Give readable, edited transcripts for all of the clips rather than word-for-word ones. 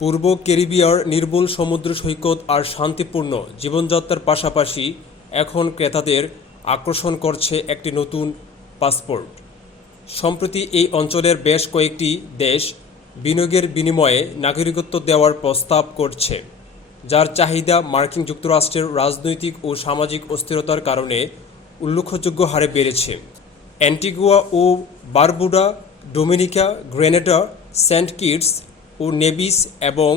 পূর্ব ক্যারিবিয়ার নির্মল সমুদ্র সৈকত আর শান্তিপূর্ণ জীবনযাত্রার পাশাপাশি এখন ক্রেতাদের আকর্ষণ করছে একটি নতুন পাসপোর্ট। সম্প্রতি এই অঞ্চলের বেশ কয়েকটি দেশ বিনিয়োগের বিনিময়ে নাগরিকত্ব দেওয়ার প্রস্তাব করছে, যার চাহিদা মার্কিন যুক্তরাষ্ট্রের রাজনৈতিক ও সামাজিক অস্থিরতার কারণে উল্লেখযোগ্য হারে বেড়েছে। অ্যান্টিগুয়া ও Barbuda, Dominica, Grenada, Saint Kitts ও নেভিস এবং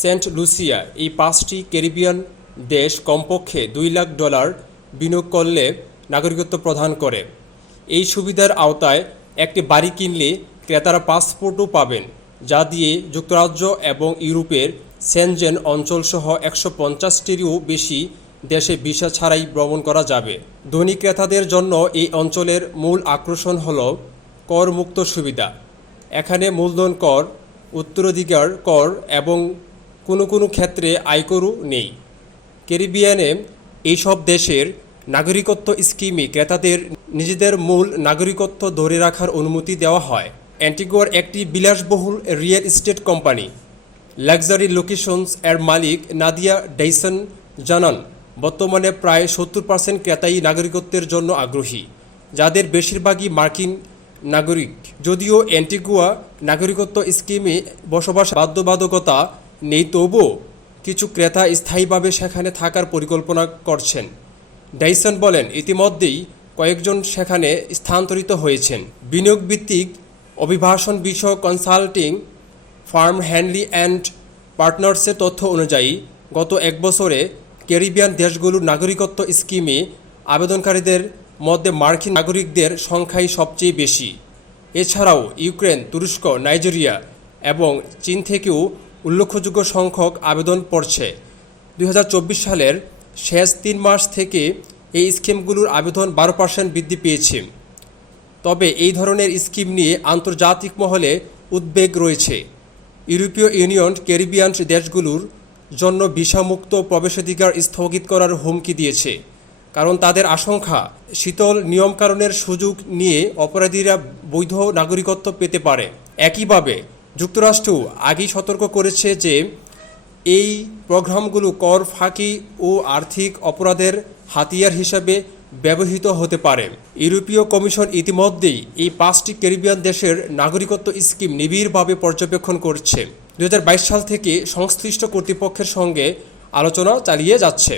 সেন্ট লুসিয়া এই 5টি ক্যারিবিয়ান দেশ কমপক্ষে $2 লাখ বিনিয়োগ করলে নাগরিকত্ব প্রদান করে। এই সুবিধার আওতায় একটি বাড়ি কিনলে ক্রেতারা পাসপোর্টও পাবেন, যা দিয়ে যুক্তরাজ্য এবং ইউরোপের সেনজেন অঞ্চলসহ 150টিরও বেশি দেশে ভিসা ছাড়াই ভ্রমণ করা যাবে। ধনী ক্রেতাদের জন্য এই অঞ্চলের মূল আকর্ষণ হল করমুক্ত সুবিধা। এখানে মূলধন কর, উত্তরাধিকার কর এবং কোনো ক্ষেত্রে আয়করও নেই। ক্যারিবিয়ানে এইসব দেশের নাগরিকত্ব স্কিমে ক্রেতাদের নিজেদের মূল নাগরিকত্ব ধরে রাখার অনুমতি দেওয়া হয়। অ্যান্টিগুয়ার একটি বিলাসবহুল real estate company luxury locations এর মালিক নাদিয়া ডাইসন জানান, বর্তমানে প্রায় 70% ক্রেতাই নাগরিকত্বের জন্য আগ্রহী, যাদের বেশিরভাগই মার্কিন নাগরিক। যদিও অ্যান্টিগুয়া নাগরিকত্ব স্কিমে বসবাস বাধ্যবাধকতা নেই, তবুও কিছু ক্রেতা স্থায়ীভাবে সেখানে থাকার পরিকল্পনা করছেন। ডাইসন বলেন, ইতিমধ্যেই কয়েকজন সেখানে স্থানান্তরিত হয়েছেন। বিনিয়োগ ভিত্তিক অভিবাসন বিষয়ক কনসাল্টিং ফার্ম হ্যানলি অ্যান্ড পার্টনার্সের তথ্য অনুযায়ী গত 1 বছরে ক্যারিবিয়ান দেশগুলোর নাগরিকত্ব স্কিমে আবেদনকারীদের মধ্যে মার্কিন নাগরিকদের সংখ্যাই সবচেয়ে বেশি। এছাড়াও ইউক্রেন, তুরস্ক, নাইজেরিয়া এবং চীন থেকেও উল্লেখযোগ্য সংখ্যক আবেদন পড়ছে। 2024 সালের শেষ 3 মাস থেকে এই স্কিমগুলোর আবেদন 12% বৃদ্ধি পেয়েছে। তবে এই ধরনের স্কিম নিয়ে আন্তর্জাতিক মহলে উদ্বেগ রয়েছে। ইউরোপীয় ইউনিয়ন ক্যারিবিয়ান দেশগুলোর জন্য ভিসামুক্ত প্রবেশাধিকার স্থগিত করার হুমকি দিয়েছে, কারণ তাদের আশঙ্কা শীতল নিয়মকানুনের সুযোগ নিয়ে অপরাধীরা বৈধ নাগরিকত্ব পেতে পারে। একইভাবে যুক্তরাষ্ট্রও আগেই সতর্ক করেছে যে এই প্রোগ্রামগুলো কর ফাঁকি ও আর্থিক অপরাধের হাতিয়ার হিসাবে ব্যবহৃত হতে পারে। ইউরোপীয় কমিশন ইতিমধ্যেই এই 5টি ক্যারিবিয়ান দেশের নাগরিকত্ব স্কিম নিবিড়ভাবে পর্যবেক্ষণ করছে। 2022 সাল থেকে সংশ্লিষ্ট কর্তৃপক্ষের সঙ্গে আলোচনা চালিয়ে যাচ্ছে।